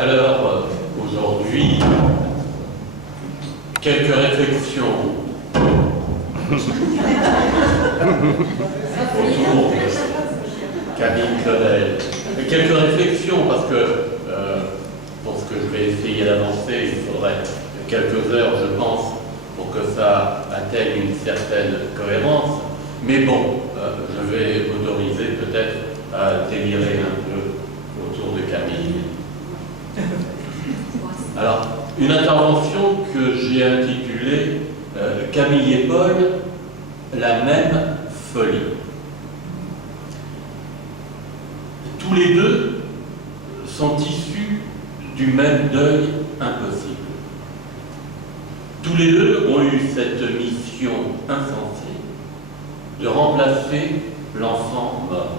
Alors, aujourd'hui, quelques réflexions autour de Camille Claudel. Quelques réflexions parce que, pour ce que je vais essayer d'avancer, il faudrait quelques heures, je pense, pour que ça atteigne une certaine cohérence. Mais bon, je vais m'autoriser peut-être à délirer un peu autour de Camille. Alors, une intervention que j'ai intitulée Camille et Paul, la même folie. Tous les deux sont issus du même deuil impossible. Tous les deux ont eu cette mission insensée de remplacer l'enfant mort.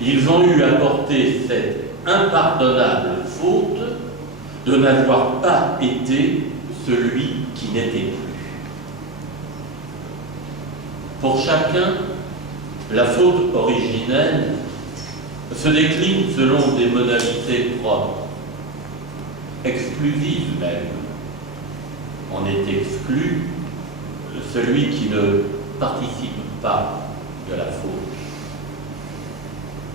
Ils ont eu à porter cette impardonnable faute de n'avoir pas été celui qui n'était plus. Pour chacun, la faute originelle se décline selon des modalités propres, exclusives même. En est exclu celui qui ne participe pas de la faute.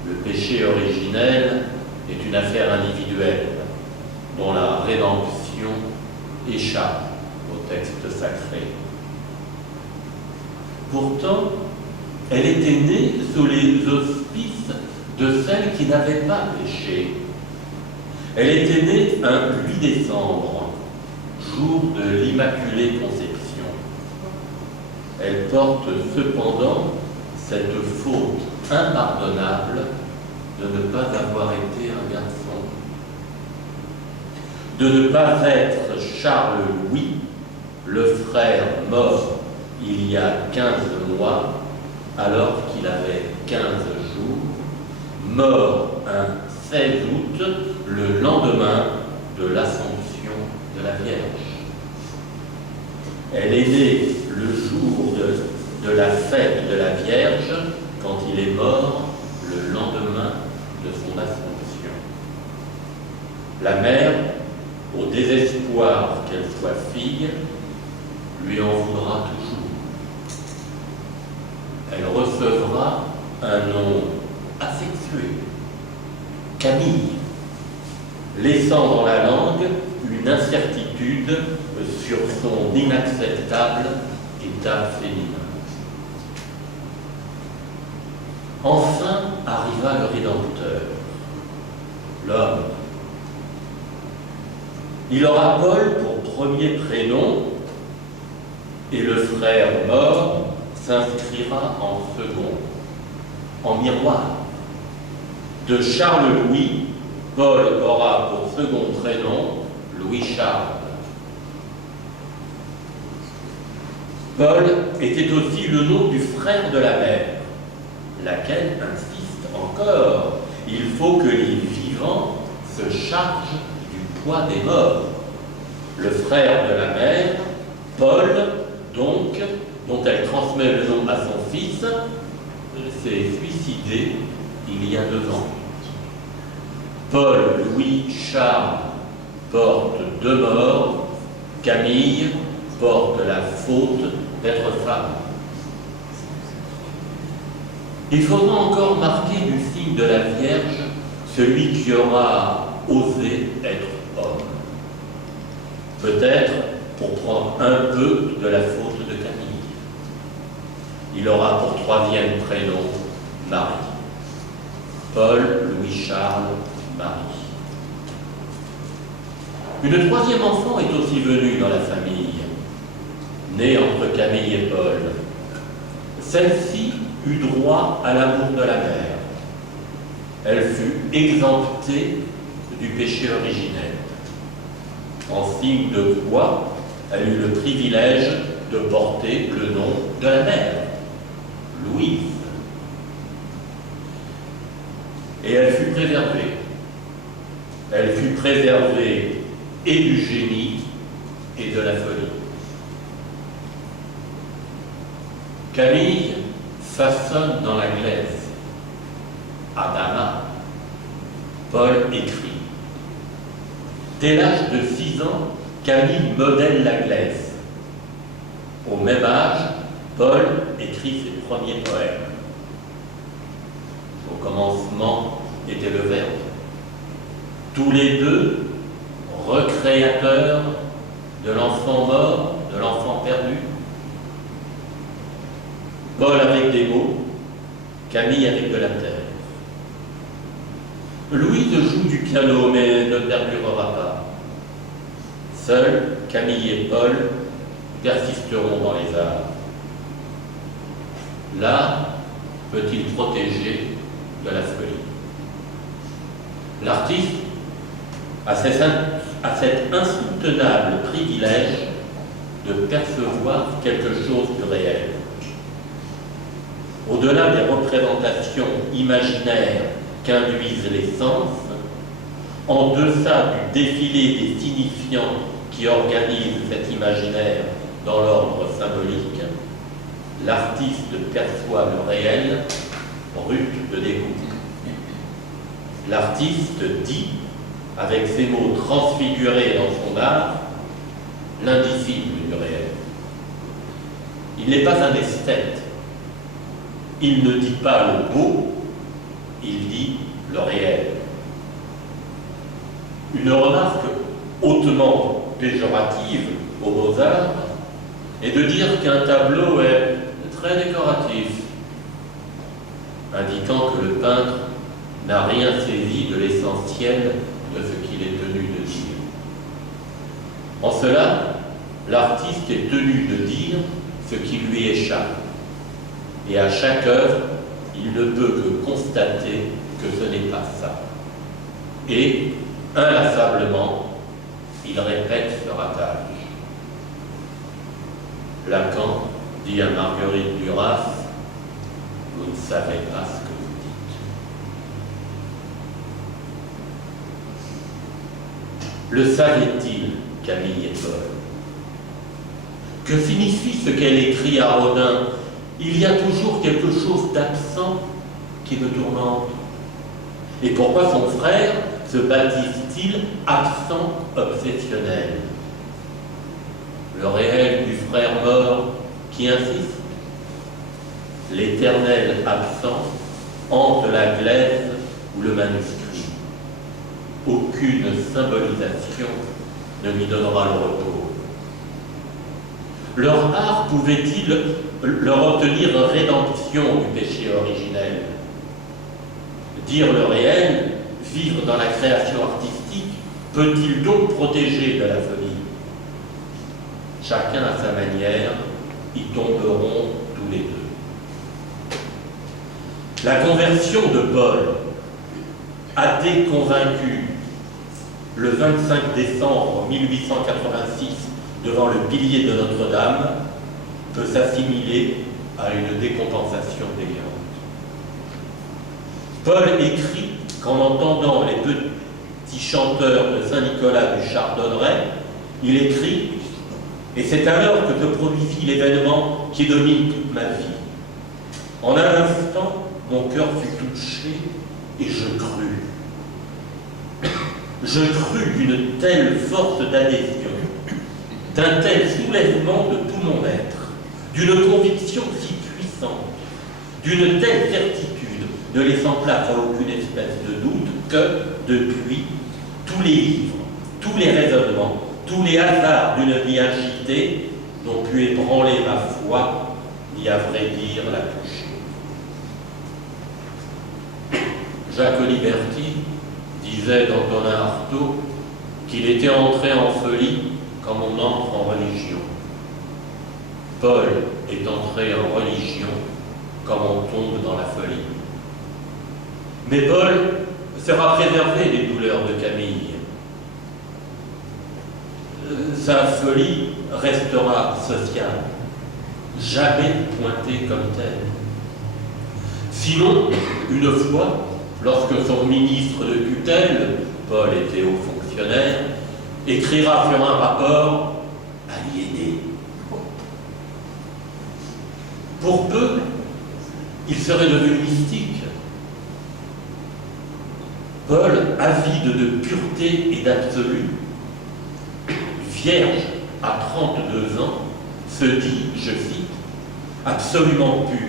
Le péché originel est une affaire individuelle dont la rédemption échappe au texte sacré. Pourtant, elle était née sous les auspices de celle qui n'avait pas péché. Elle était née un 8 décembre, jour de l'Immaculée Conception. Elle porte cependant cette faute impardonnable de ne pas avoir été un garçon, de ne pas être Charles Louis, le frère mort il y a 15 mois, alors qu'il avait 15 jours, mort un 16 août, le lendemain de l'Assomption de la Vierge. Elle est née le jour de la fête de la Vierge, quand il est mort le lendemain de son Assomption. La mère, au désespoir qu'elle soit fille, lui en voudra toujours. Elle recevra un nom asexué, Camille, laissant dans la langue une incertitude sur son inacceptable état féminin. Enfin arriva le Rédempteur, l'homme. Il aura Paul pour premier prénom et le frère mort s'inscrira en second, en miroir. De Charles Louis, Paul aura pour second prénom Louis Charles. Paul était aussi le nom du frère de la mère, laquelle insiste encore. Il faut que les vivants se chargent du poids des morts. Le frère de la mère, Paul, donc, dont elle transmet le nom à son fils, s'est suicidé il y a 2 ans. Paul Louis Charles porte 2 morts, Camille porte la faute d'être femme. Il faudra encore marquer du signe de la Vierge celui qui aura osé être homme. Peut-être pour prendre un peu de la faute de Camille. Il aura pour 3e prénom Marie. Paul Louis Charles Marie. Une 3e enfant est aussi venue dans la famille, née entre Camille et Paul. Celle-ci eut droit à l'amour de la mère. Elle fut exemptée du péché originel. En signe de quoi, elle eut le privilège de porter le nom de la mère, Louise. Et elle fut préservée. Elle fut préservée et du génie et de la folie. Camille façonne dans la glaise. Adama. Paul Paul écrit. Dès l'âge de 6 ans, Camille modèle la glaise. Au même âge, Paul écrit ses premiers poèmes. Au commencement était le Verbe. Tous les deux, recréateurs de l'enfant mort, de l'enfant perdu. Paul avec des mots, Camille avec de la terre. Louise joue du piano mais ne perdurera pas. Seuls Camille et Paul persisteront dans les arts. L'art peut-il protéger de la folie? L'artiste a cet insoutenable privilège de percevoir quelque chose de réel. Au-delà des représentations imaginaires qu'induisent les sens, en deçà du défilé des signifiants qui organisent cet imaginaire dans l'ordre symbolique, l'artiste perçoit le réel brut de dégoût. L'artiste dit, avec ses mots transfigurés dans son art, l'indicible du réel. Il n'est pas un esthète. Il ne dit pas le beau, il dit le réel. Une remarque hautement péjorative aux Beaux-Arts est de dire qu'un tableau est très décoratif, indiquant que le peintre n'a rien saisi de l'essentiel de ce qu'il est tenu de dire. En cela, l'artiste est tenu de dire ce qui lui échappe. Et à chaque œuvre, il ne peut que constater que ce n'est pas ça. Et, inlassablement, il répète ce ratage. Lacan dit à Marguerite Duras, « Vous ne savez pas ce que vous dites. » Le savait-il, Camille et Paul? Que signifie ce qu'elle écrit à Rodin? Il y a toujours quelque chose d'absent qui me tourmente. Et pourquoi son frère se baptise-t-il absent obsessionnel? Le réel du frère mort qui insiste? L'éternel absent hante la glaise ou le manuscrit. Aucune symbolisation ne lui donnera le repos. Leur art pouvait-il leur obtenir rédemption du péché originel? Dire le réel, vivre dans la création artistique, peut-il donc protéger de la folie? Chacun à sa manière, y tomberont tous les deux. La conversion de Paul, athée convaincu, le 25 décembre 1886, devant le pilier de Notre-Dame, peut s'assimiler à une décompensation déliante. Paul écrit qu'en entendant les petits chanteurs de Saint-Nicolas du Chardonneret, il écrit « Et c'est alors que se produisit l'événement qui domine toute ma vie. En un instant, mon cœur fut touché et je crus. Je crus d'une telle force d'adhésion, d'un tel soulèvement de tout mon être, d'une conviction si puissante, d'une telle certitude, ne laissant place à aucune espèce de doute, que, depuis, tous les livres, tous les raisonnements, tous les hasards d'une vie agitée n'ont pu ébranler ma foi, ni à vrai dire la toucher. » Jacques Oliverti disait d'Antonin Artaud qu'il était entré en folie comme on entre en religion. Paul est entré en religion comme on tombe dans la folie. Mais Paul sera préservé des douleurs de Camille. Sa folie restera sociale, jamais pointée comme telle. Sinon, une fois, lorsque son ministre de tutelle, Paul était haut fonctionnaire, écrira sur un rapport aliéné. Pour peu, il serait devenu mystique. Paul avide de pureté et d'absolu, vierge à 32 ans, se dit, je cite, absolument pur,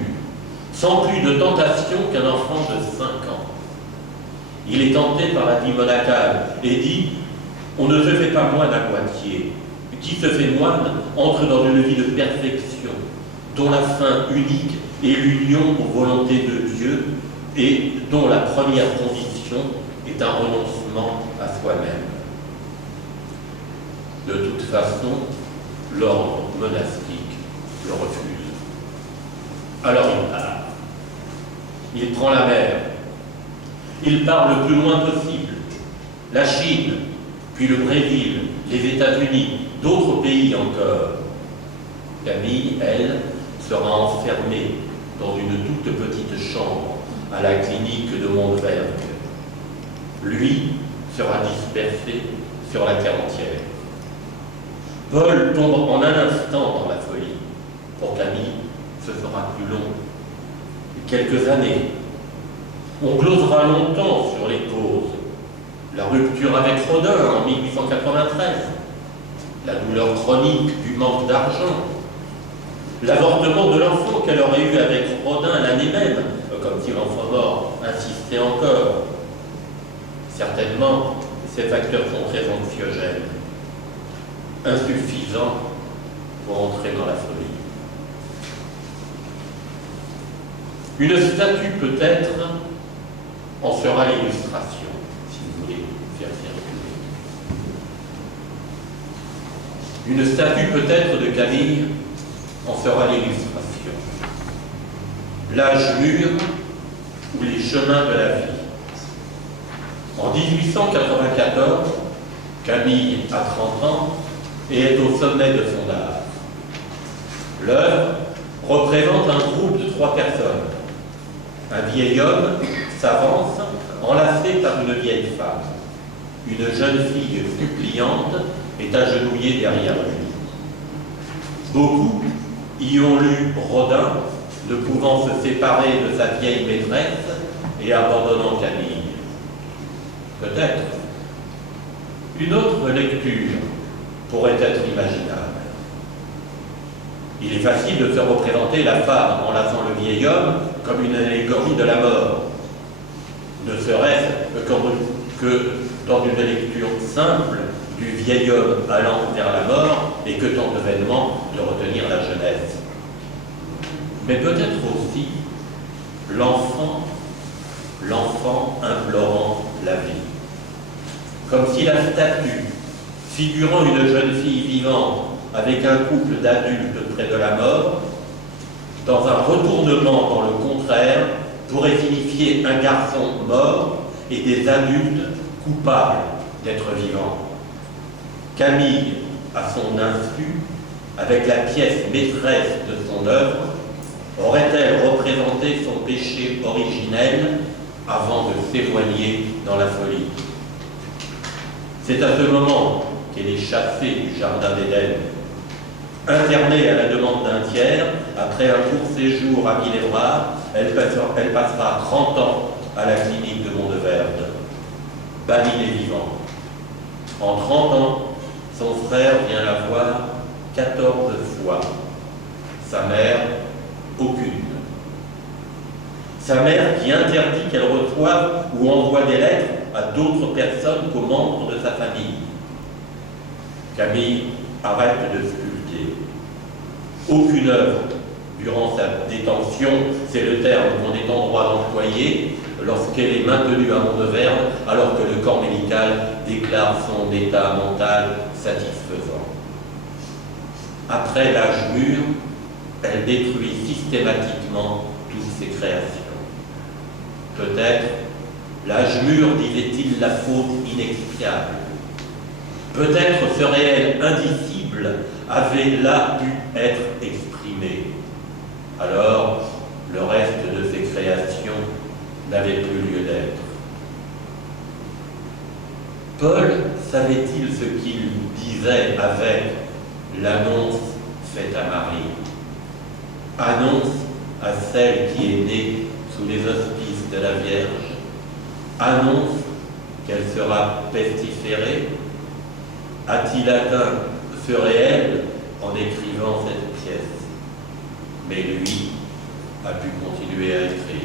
sans plus de tentation qu'un enfant de 5 ans. Il est tenté par la vie monacale et dit, on ne se fait pas moine à moitié. Qui se fait moine entre dans une vie de perfection, dont la fin unique est l'union aux volontés de Dieu et dont la première condition est un renoncement à soi-même. De toute façon, l'ordre monastique le refuse. Alors il part. Il prend la mer. Il part le plus loin possible. La Chine, puis le Brésil, les États-Unis, d'autres pays encore. Camille, elle, sera enfermée dans une toute petite chambre à la clinique de Montevergue. Lui sera dispersé sur la terre entière. Paul tombe en un instant dans la folie. Pour Camille, ce sera plus long. Quelques années. On glosera longtemps sur les causes. La rupture avec Rodin en 1893, la douleur chronique du manque d'argent, l'avortement de l'enfant qu'elle aurait eu avec Rodin l'année même, comme si l'enfant mort insistait encore. Certainement, ces facteurs sont très anxiogènes, insuffisants pour entrer dans la folie. Une statue peut-être en sera l'illustration, si vous voulez faire circuler. Une statue peut-être de Camille en sera l'illustration. L'âge mûr ou les chemins de la vie. En 1894, Camille a 30 ans et est au sommet de son art. L'œuvre représente un groupe de 3 personnes. Un vieil homme s'avance enlacé par une vieille femme. Une jeune fille suppliante est agenouillée derrière lui. Beaucoup y ont lu Rodin, ne pouvant se séparer de sa vieille maîtresse et abandonnant Camille. Peut-être. Une autre lecture pourrait être imaginable. Il est facile de se représenter la femme enlaçant le vieil homme comme une allégorie de la mort, ne serait-ce que dans une lecture simple du vieil homme allant vers la mort et que tant d'événements de retenir la jeunesse. Mais peut-être aussi l'enfant implorant la vie. Comme si la statue, figurant une jeune fille vivante avec un couple d'adultes près de la mort, dans un retournement dans le contraire, pourrait signifier un garçon mort et des adultes coupables d'être vivants. Camille, à son insu, avec la pièce maîtresse de son œuvre, aurait-elle représenté son péché originel avant de s'éloigner dans la folie? C'est à ce moment qu'elle est chassée du jardin d'Éden. Internée à la demande d'un tiers, après un court séjour à Villébrard, elle passera 30 ans à la clinique de Montevergue, bannie des vivants. En 30 ans, son frère vient la voir 14 fois. Sa mère, aucune. Sa mère qui interdit qu'elle reçoive ou envoie des lettres à d'autres personnes qu'aux membres de sa famille. Camille arrête de sculpter. Aucune œuvre durant sa détention, c'est le terme qu'on est en droit d'employer lorsqu'elle est maintenue à Montevergue alors que le corps médical déclare son état mental satisfaisant. Après l'âge mûr, elle détruit systématiquement toutes ses créations. Peut-être l'âge mûr, disait-il, la faute inexpiable. Peut-être ce réel indicible avait là pu être exprimé. Alors, le reste de ses créations n'avait plus lieu d'être. Paul savait-il ce qu'il disait avec l'annonce faite à Marie? Annonce à celle qui est née sous les auspices de la Vierge. Annonce qu'elle sera pestiférée? A-t-il atteint ce réel en écrivant cette pièce? Mais lui a pu continuer à écrire.